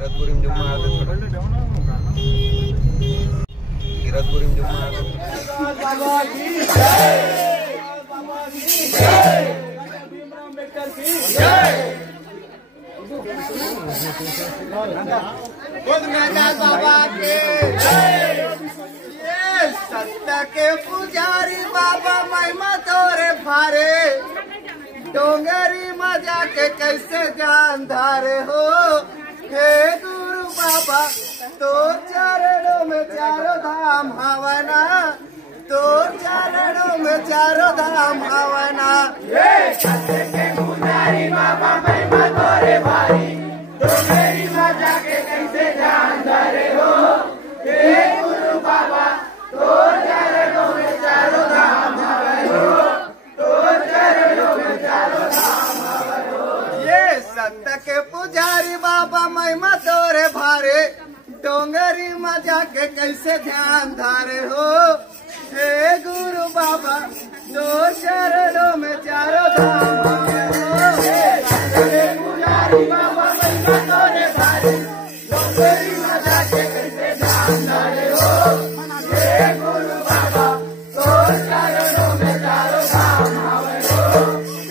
गिरतपुरी में जुम्मा आते थोड़ा गिरतपुरी में जुम्मा आते बाबा की जय बाबा की जय भीमराव अम्बेडकर की जय बाबा के जय सत्ता के पुजारी बाबा महिमा तोरे भारे डोंगरी मजा के कैसे जान धारे हो हे गुरु बाबा तो चरणों में चारों धाम हवना तो चरणों में चारों धाम हवना सत्ता के पुजारी बाबा महिमा तोरे भारी डोंगरी मजा के कैसे जान धारे हो हे गुरु बाबा तो चरणों में चारों धाम हवनो तो चरणों में चारों धाम हवनो ये सत्ता के पुजारी बाबा महिमा तोरे भारे डोंगरी मजा के कैसे ध्यान धारे हो हे गुरु बाबा तो चरणों में चारों धाम हवनो सत्ता के पुजारी बाबा महिमा तोरे भारे डोंगरी मजा के कैसे ध्यान धारे हो गुरु बाबा तो चरणों में चारों धाम हवनो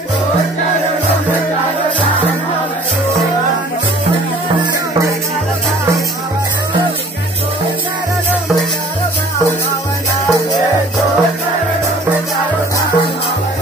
तो चरणों में चारों धाम हवनो तो चरणों में चारों धाम हवनो